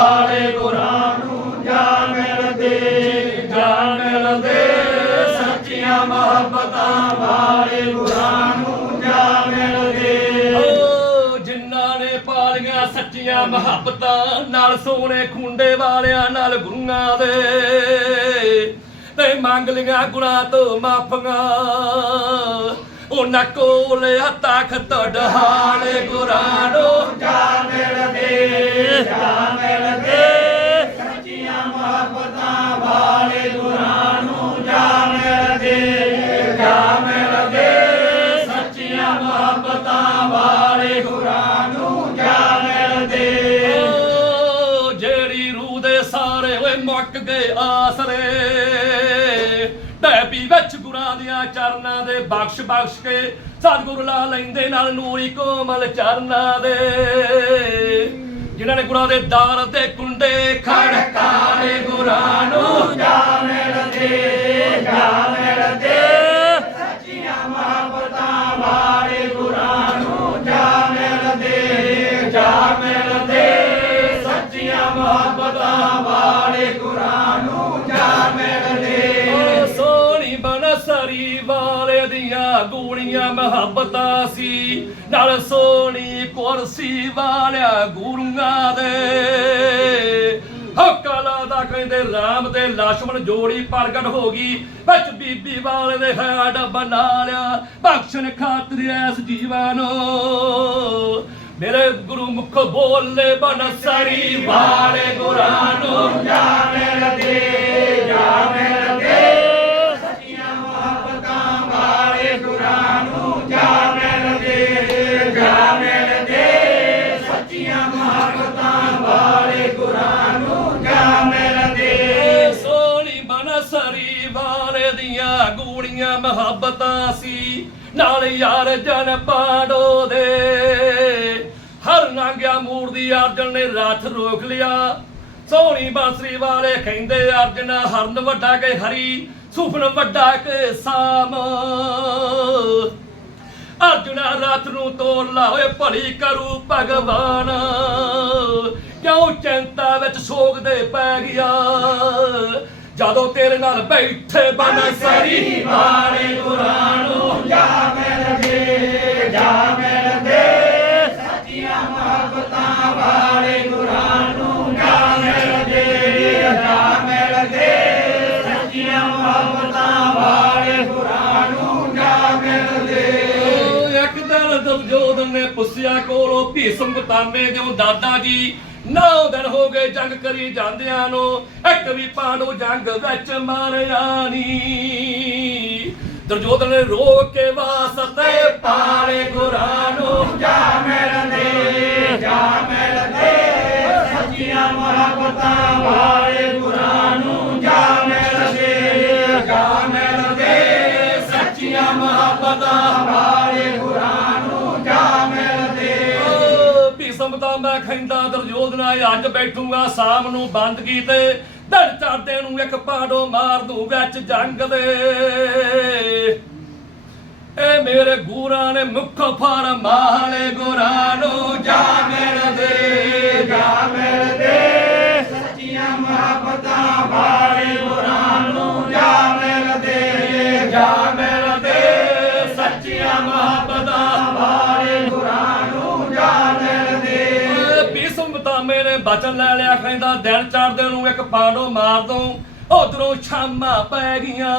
ਵਾਲੇ ਗੁਰਾਂ ਨੂੰ ਜਾ ਮਿਲਦੇ ਜਾ ਮਿਲਦੇ ਸੱਚੀਆਂ ਮੁਹੱਬਤਾਂ ਵਾਲੇ ਗੁਰਾਂ ਨੂੰ ਜਾ ਮਿਲਦੇ ਓ ਜਿਨ੍ਹਾਂ ਨੇ ਪਾਲੀਆਂ ਸੱਚੀਆਂ ਮੁਹੱਬਤਾਂ ਨਾਲ ਸੋਨੇ ਖੁੰਡੇ ਵਾਲਿਆਂ ਨਾਲ ਗੁਰੂਆਂ ਦੇ, ਤੇ ਮੰਗ ਲੀਆਂ ਗੁਨਾਹ ਤੋਂ ਮਾਫੀਆਂ। ਉਹਨਾਂ ਕੋਲ ਆ ਤਾਕਤ ਡਹਾਲੇ ਗੁਰਾਂ ਨੂੰ ਜਾ ਮਿਲਦੇ ਜਾ ਮਿਲਦੇ ਸੱਚੀਆਂ ਮੁਹੱਬਤਾਂ ਵਾਲੇ ਗੁਰਾਂ ਨੂੰ ਜਾ ਮਿਲਦੇ ਜਾ ਮਿਲਦੇ ਸੱਚੀਆਂ ਮੁਹੱਬਤਾਂ ਵਾਲੇ ਗੁਰਾਂ ਨੂੰ ਜਾ ਮਿਲਦੇ ਓ ਜਿਹੜੀ ਰੂਹ ਦੇ ਸਾਰੇ ਓਏ ਮੁੱਕ ਗਏ ਆਸਰੇ ਢੈਪੀ ਵਿੱਚ ਗੁਰਾਂ ਦੀਆਂ ਚਰਨਾਂ ਦੇ ਬਖਸ਼ ਬਖਸ਼ ਕੇ ਸਤਿਗੁਰ ਲਾ ਲੈਂਦੇ ਨਾਲ ਨੂਰੀ ਕੋਮਲ ਚਰਨਾਂ ਦੇ। ਜਿਨ੍ਹਾਂ ਨੇ ਗੁਰਾਂ ਦੇ ਦਾਰ ਤੇ ਕੁੰਡੇ ਖੜਕਾਲੇ ਗੁਰਾਂ ਨੂੰ ਜਾ ਮਿਲਦੇ ਜਾ ਮੁਹੱਬਤਾਂ ਸੀ, ਨਾਲ ਸੋਹਣੀ ਕੁਰਸੀ ਵਾਲਿਆ ਗੁਰੂਆਂ ਦੇ। ਹਕਲਾ ਦਾ ਕਹਿੰਦੇ ਰਾਮ ਤੇ ਲక్ష్మణ ਜੋੜੀ ਪ੍ਰਗਟ ਹੋ ਗਈ, ਵਿੱਚ ਬੀਬੀ ਵਾਲੇ ਦੇ ਹੈਡ ਬਣਾ ਲਿਆ, ਬਖਸ਼ਣ ਖਾਤਰ ਐਸ ਜੀਵਾਂ ਨੂੰ ਮੇਰੇ ਗੁਰੂ ਮੁਖ ਬੋਲੇ ਬਨਸਰੀ, ਵਾਲੇ ਗੁਰਾਂ ਨੂੰ ਜਾਣੇ ਲਦੇ ਜਾਣੇ ਜਨ ਪਾੜੋ ਦੇ। ਹਰ ਨਾਂਗਿਆ ਮੂਰ ਅਰਜਨ ਨੇ ਰੱਥ ਰੋਕ ਲਿਆ। ਸੋਹਣੀ ਬਾਂਸਰੀ ਵਾਲੇ ਕਹਿੰਦੇ ਅਰਜਨ, ਹਰਨ ਵੱਡਾ ਕੇ ਹਰੀ, ਸੁਫਨ ਵੱਡਾ ਕੇ ਸਾਮ। ਅਰਜੁਨਾ ਰਾਤ ਨੂੰ ਤੋੜ ਲਾ ਓਏ ਭਲੀ ਕਰੂ ਭਗਵਾਨ। ਕਿਉਂ ਚਿੰਤਾ ਵਿੱਚ ਸੋਗ ਦੇ ਪੈ ਗਿਆ? ਜਦੋਂ ਤੇਰੇ ਨਾਲ ਬੈਠੇ ਬਨਸਰੀ ਵਾਲੇ ਗੁਰਾਂ। ਨੇ ਪੁੱਛਿਆ ਕੋਲੋਂ ਭੀਸ਼ਮ ਪਿਤਾਮੇ ਦਿਓ ਦਾਦਾ ਜੀ, ਨੌ ਦਿਨ ਹੋ ਗਏ ਜੰਗ ਕਰੀ ਜਾਂਦਿਆਂ ਨੂੰ, ਇੱਕ ਵੀ ਪਾਂਡੂ ਜੰਗ ਵਿੱਚ ਮਾਰਿਆ ਨਹੀਂ। ਦੁਰਜੋਧਨ ਨੇ ਰੋਕ ਕੇ ਵਾਸਤੇ ਪਾਲੇ ਗੁਰਾਂ ਨੂੰ, ਜਾ ਮਿਲਦੇ ਜਾ ਮਿਲਦੇ ਸੱਚੀਆਂ ਮੁਹੱਬਤਾਂ ਵਾਲੇ ਗੁਰਾਂ ਨੂੰ, ਜਾ ਦੁਰਜੋਧਨਾ ਅੱਜ ਬੈਠੂਗਾ, ਸ਼ਾਮ ਨੂੰ ਬੰਦਗੀ ਤੇ ਦਿਨ ਚੜਦੇ ਨੂੰ ਇੱਕ ਪਾੜੋ ਮਾਰ ਦੂ ਵਿੱਚ ਜੰਗ ਦੇ। ਇਹ ਮੇਰੇ ਗੂਰਾਂ ਨੇ ਮੁੱਖ ਫਾਰ ਮਾਰ ਚੜਦੇ ਨੂੰ ਇੱਕ ਪਾੜੋ ਮਾਰ ਦੂੰ ਉਧਰੋਂ ਛਾਮਾਂ ਪੈ ਗਈਆਂ।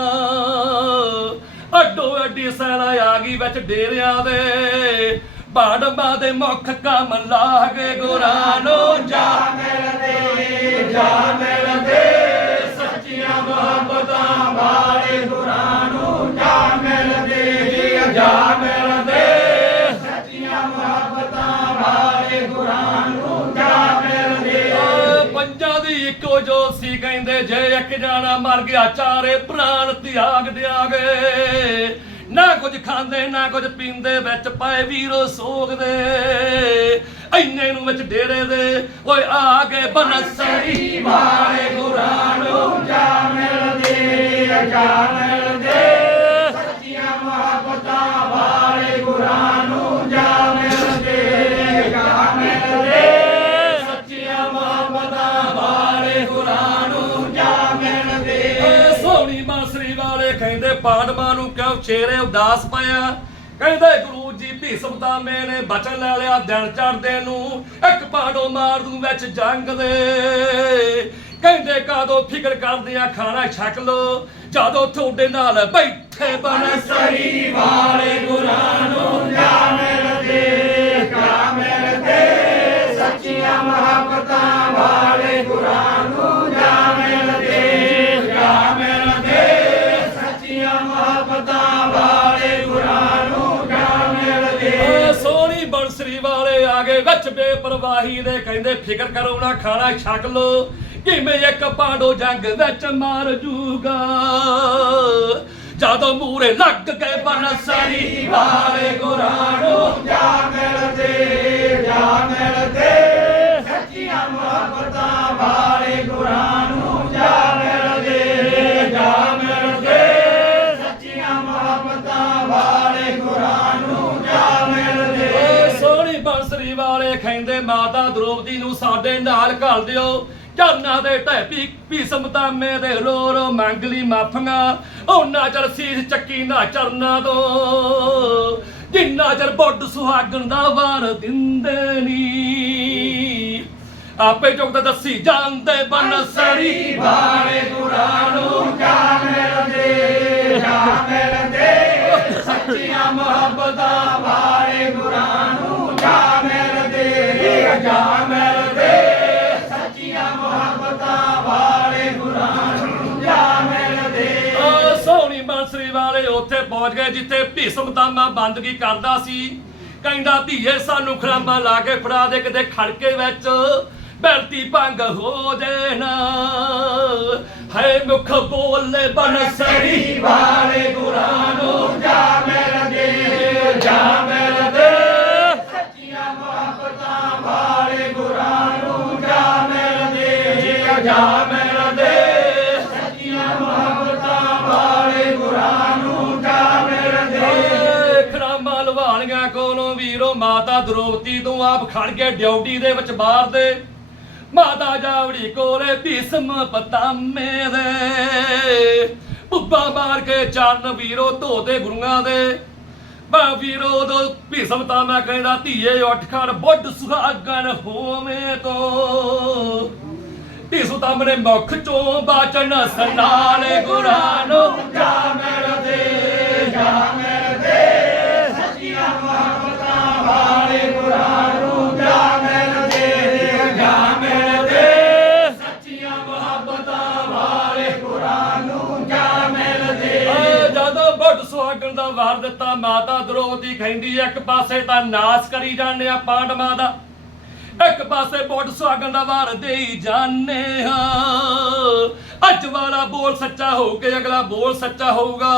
ਅੱਡੋ ਅੱਡੀ ਸੈਨਾ ਆ ਗਈ ਵਿੱਚ ਡੇਰਿਆਂ ਦੇ। ਬਾੜਮਾਂ ਦੇ ਮੁੱਖ ਕੰਮ ਲਾ ਕੇ ਗੁਰਾਂ ਜਾ ਮਿਲਦੇ ਜਾ ਮਿਲਦੇ ਸੱਚੀਆਂ ਮੁਹੱਬਤਾਂ ਵਾਲੇ ਗੁਰਾਂ ਜਾ ਮਿਲਦੇ ਜਾ ਮਿਲਦੇ ਇੱਕੋ ਜੋ ਸੀ ਕਹਿੰਦੇ, ਜੇ ਇੱਕ ਜਾਣਾ ਮਰ ਗਿਆ, ਚਾਰੇ ਪ੍ਰਾਣ ਤਿਆਗ ਦਿਆਗੇ। ਨਾ ਕੁਝ ਖਾਂਦੇ, ਨਾ ਕੁਝ ਪੀਂਦੇ, ਵਿੱਚ ਪਏ ਵੀਰੋ ਸੋਗਦੇ। ਐਨੇ ਨੂੰ ਵਿੱਚ ਡੇਰੇ ਦੇ, ਓਏ ਆ ਗਏ ਬਨਸਰੀ ਵਾਲੇ ਗੁਰਾਂ ਨੂੰ ਜਾ ਮਿਲਦੇ ਜਾ ਨੂੰ ਉਦਾਸ ਪਾਇਆ ਕਹਿੰਦੇ ਗੁਰੂ ਜੀ ਭੀਸ਼ਮ ਤਾਮੇ ਨੇ ਬਚਨ ਲੈ ਲਿਆ, ਦਿਨ ਚੜਦੇ ਨੂੰ ਇੱਕ ਪਾਂਡੋ ਮਾਰ ਦੂੰ ਵਿੱਚ ਜੰਗ ਦੇ। ਕਹਿੰਦੇ ਕਾਦੋਂ ਫਿਕਰ ਕਰਦੇ ਆ ਖਾਣਾ ਛਕ ਲੋ ਜਦੋਂ ਤੁਹਾਡੇ ਨਾਲ ਬੈਠੇ ਬਨਸਰੀ ਵਾਲੇ ਗੁਰਾਂ ਨੂੰ ਜਾ ਮਿਲਦੇ ਜਾ ਮਿਲਦੇ ਸੱਚੀਆਂ ਮੁਹੱਬਤਾਂ ਵਾਲੇ ਗੁਰਾਂ ਵਿੱਚ ਬੇਪਰਵਾਹੀ ਦੇ ਕਹਿੰਦੇ, ਫਿਕਰ ਕਰੋ ਨਾ, ਖਾਣਾ ਛਕ ਲੋ ਕਿਵੇਂ ਇੱਕ ਪਾਂਡੋ ਜੰਗ ਵਿੱਚ ਮਾਰ ਜੂਗਾ? ਜਦੋਂ ਮੂਰੇ ਲੱਗ ਕੇ ਬਨਸਰੀ ਵਾਲੇ ਗੁਰਾਂ ਨਾਲ ਘੱਲ ਦਿਓ। ਚਰਨਾਂ ਦੇ ਢੈਪੀ ਭੀਸਮ ਤਾਮੇ ਦੇ ਰੋ ਰੋ ਮੰਗ ਲਈ ਮਾਫੀਆਂ। ਉਹਨਾਂ ਚਿਰ ਸੀਸ ਚੱਕੀ ਨਾ ਚਰਨਾਂ ਤੋਂ ਜਿੰਨਾ ਚਿਰ ਬੁੱਢ ਸੁਹਾਗਣ ਦਾ ਵਾਰ ਦਿੰਦੇ ਨੀ। ਆਪੇ ਚੁੱਕਦਾ ਦੱਸੀ ਜਾਂਦੇ ਬਨਸਰੀ। ਗੁਰਾਂ ਨੂੰ ਜਾ ਮਿਲਦੇ ਜਾ ਮਿਲਦੇ ਸੱਚੀਆਂ ਮੁਹੱਬਤਾਂ ਵਾਲੇ ਗੁਰਾਂ ਨੂੰ ਪਹੁੰਚ ਗਏ ਜਿੱਥੇ ਭੀਸਮ ਤਾਮਾ ਬੰਦਗੀ ਕਰਦਾ ਸੀ। ਕਹਿੰਦਾ, ਧੀਏ, ਸਾਨੂੰ ਖਰਾਮਾ ਲਾ ਕੇ ਫੜਾ ਦੇ, ਕਿਤੇ ਖੜਕੇ ਵਿੱਚ ਬੈਰਤੀ ਭੰਗ ਹੋ ਜੇ ਨਾ ਹੈ ਮੁਖ ਬੋਲੇ ਬਨਸਰੀ ਵਾਲੇ ਗੁਰਾਂ ਨੂੰ ਜਾ ਮਿਲਦੇ ਜਾ ਮਿਲਦੇ ਸੱਚੀਆਂ ਮੁਹੱਬਤਾਂ ਵਾਲੇ ਗੁਰਾਂ ਨੂੰ ਜਾ ਮਿਲਦੇ ਜਾ ਮਿਲਦੇ ਖਰਾਮਾ ਕੋਲੋਂ ਵੀਰੋ, ਮਾਤਾ ਦ੍ਰੋਪਦੀ ਤੋਂ ਆਪ ਖੜ ਕੇ ਡਿਊਟੀ ਦੇ ਵਿੱਚ ਬਾਹਰ ਦੇ। ਮਾਤਾ ਜਾਵੜੀ ਕੋਲੇ ਭੀਸਮ ਪਤਾਮੇ ਦੇ। ਪੁੱਪਾ ਮਾਰ ਕੇ ਚਰਨ ਵੀਰੋ ਧੋਦੇ ਗੁਰੂਆਂ ਦੇ। ਬਾ ਵੀਰੋ ਦੋ ਭੀਸਮ ਤਾਂ ਮੈਂ ਕਹਿੰਦਾ, ਧੀਏ ਉੱਠ ਖੜ, ਬੁੱਢ ਸੁਹਾਗਣ ਹੋਵੇਂ ਤੋਂ। ਭੀਸਮ ਤਾਂ ਮੇਰੇ ਮੁਖ ਚੋਂ ਬਾਚਨ ਸਨਾਲੇ ਗੁਰਾਂ ਜਾ ਮਿਲਦੇ ਸੁਹਾਗਣ ਦਾ ਵਾਰ ਦਿੱਤਾ, ਮਾਤਾ ਦ੍ਰੋਪਦੀ ਕਹਿੰਦੀ ਇੱਕ ਪਾਸੇ ਤਾਂ ਨਾਸ ਕਰੀ ਜਾਂਦੇ ਆ ਪਾਂਡਵਾਂ ਦਾ ਇੱਕ ਪਾਸੇ ਬੁੱਢ ਸੁਹਾਗਣ ਦਾ ਵਾਰ ਦੇਈ ਜਾਂਦੇ ਹਾਂ ਅੱਜ ਵਾਲਾ ਬੋਲ ਸੱਚਾ ਹੋ ਕੇ ਅਗਲਾ ਬੋਲ ਸੱਚਾ ਹੋਊਗਾ।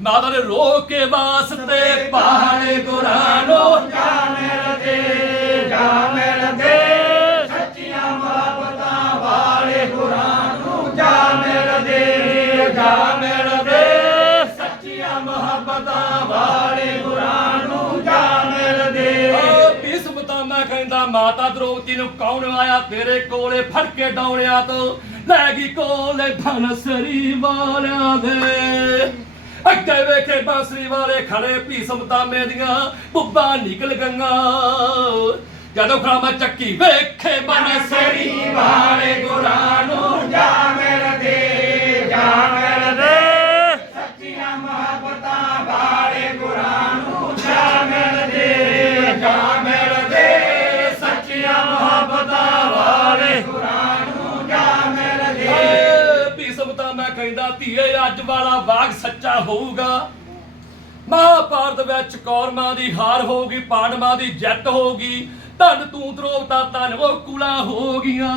ਮਾਤਾ ਨੇ ਰੋ ਕੇ ਵਾਸਤੇ ਪਹਾੜੇ ਗੁਰਾਂ ਨੂੰ ਜਾ ਮਿਲਦੇ ਜਾ ਮਿਲਦੇ ਸੱਚੀਆਂ ਮੁਹੱਬਤਾਂ ਵਾਲੇ ਗੁਰਾਂ ਨੂੰ ਜਾ ਮਿਲਦੇ ਜਾ ਮਿਲਦੇ ਸੱਚੀਆਂ ਮੁਹੱਬਤਾਂ ਵਾਲੇ ਗੁਰਾਂ ਨੂੰ ਜਾ ਮਿਲਦੇ ਓ ਭੀਸਮ ਤਾਂ ਮੈਂ ਕਹਿੰਦਾ ਮਾਤਾ ਦ੍ਰੋਪਦੀ ਨੂੰ ਕੌਣ ਆਇਆ ਤੇਰੇ ਕੋਲੇ ਫੜ ਕੇ ਡੌਣਿਆ ਤੋਂ? ਲੈ ਗਈ ਕੋਲੇ ਬਨਸਰੀ ਵਾਲਿਆਂ ਦੇ। ਅੱਗੇ ਵੇਖੇ ਬਾਂਸਰੀ ਵਾਲੇ ਖੜੇ ਭੀਸਮ ਤਾਮੇ ਦੀਆਂ ਬੁੱਬਾ ਨਿਕਲ ਗੰਗਾ। ਜਦੋਂ ਖਰਾਮਾ ਚੱਕੀ ਵੇਖੇ ਬਨਸਰੀ ਵਾਲੇ ਗੁਰਾਂ ਨੂੰ ਜਾ ਅੱਜ ਵਾਲਾ ਵਾਗ ਸੱਚਾ ਹੋਊਗਾ। ਮਹਾਭਾਰਤ ਵਿੱਚ ਕੌਰਮਾਂ ਦੀ ਹਾਰ ਹੋਊਗੀ ਪਾਂਡਵਾਂ ਦੀ ਜਿੱਤ ਹੋਊਗੀ, ਧਨ ਤੂੰ ਦਰੋਵਤਾ ਧਨ ਉਹ ਕੁਲਾ ਹੋ ਗਈਆਂ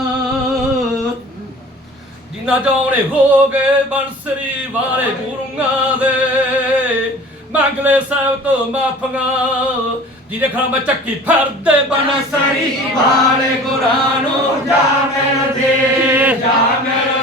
ਜਿਨ੍ਹਾਂ ਜਾਉਣੇ ਹੋ ਗਏ ਬੰਸਰੀ ਵਾਲੇ ਗੁਰੂਆਂ ਦੇ, ਮੰਗਲੇ ਸਾਹਿਬ ਤੋਂ ਮਾਫੀਆਂ ਜਿਹਦੇ ਖਾਮ ਚੱਕੀ ਫਰਦੇ ਬਨਸਰੀ ਵਾਲੇ ਗੁਰਾਂ ਨੂੰ, ਜਾ ਮਿਲਦੇ ਜਾ ਮਿਲਦੇ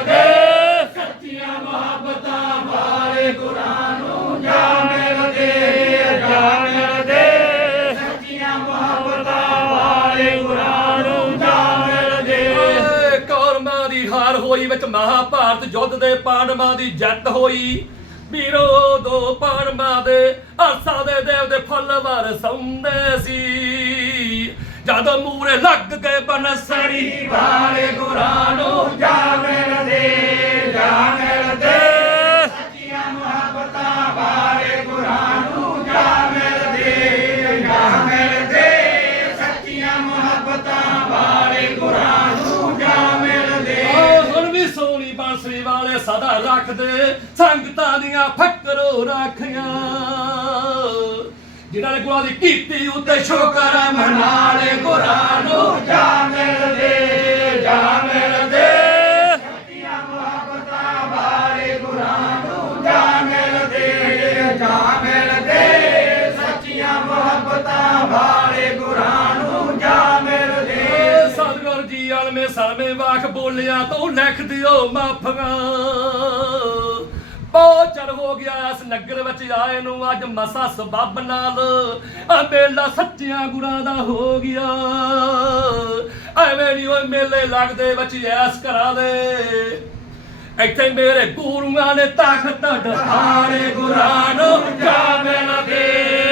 ਹਾਰ ਹੋਈ ਵਿੱਚ ਮਹਾਭਾਰਤ ਯੁੱਧ ਦੇ ਪਾਂਡਵਾਂ ਦੀ ਜਿੱਤ ਹੋਈ। ਵੀਰੋ, ਦੋ ਪਰਮਾ ਦੇ ਅਰਸਾ ਦੇ ਦੇਵ ਦੇ ਫੁੱਲ ਵਰਸਉਂਦੇ ਸੀ। ਜਦ ਮੂਰੇ ਲੱਗ ਗਏ ਬਨਸਰੀ ਵਾਲੇ ਗੁਰਾਂ ਨੂੰ ਜਾ ਮਿਲਦੇ ਜਾ ਰੱਖਦੇ, ਸੰਗਤਾਂ ਦੀਆਂ ਫਕਰੋ ਰੱਖਿਆ। ਜਿਨ੍ਹਾਂ ਨੇ ਗੁਰਾਂ ਦੀ ਕੀਤੀ ਉੱਤੇ ਸ਼ੁਕਰ ਮਨਾਲੇ ਗੁਰਾਂ ਨੂੰ ਜਾ ਮਿਲਦੇ ਜੀ ਵਾਖ ਬੋਲਿਆ ਤੂੰ ਲਿਖ ਦਿਓ ਮਾਫੀਆਂ। ਬਹੁਤ ਚਿਰ ਹੋ ਗਿਆ ਇਸ ਨਗਰ ਵਿੱਚ ਆਏ ਨੂੰ, ਅੱਜ ਮਸਾ ਸਬੱਬ ਨਾਲ। ਆ ਮੇਲਾ ਸੱਚਿਆਂ ਗੁਰਾਂ ਦਾ ਹੋ ਗਿਆ। ਐਵੇਂ ਨਹੀਂ ਓਏ ਮੇਲੇ ਲੱਗਦੇ ਵਿੱਚ ਐਸ ਕਰਾ ਦੇ। ਇੱਥੇ ਮੇਰੇ ਗੁਰੂਆਂ ਨੇ ਤਾਕਤ ਢਾਣੇ ਗੁਰਾਂ ਨੂੰ ਜਾ ਮਿਲਦੇ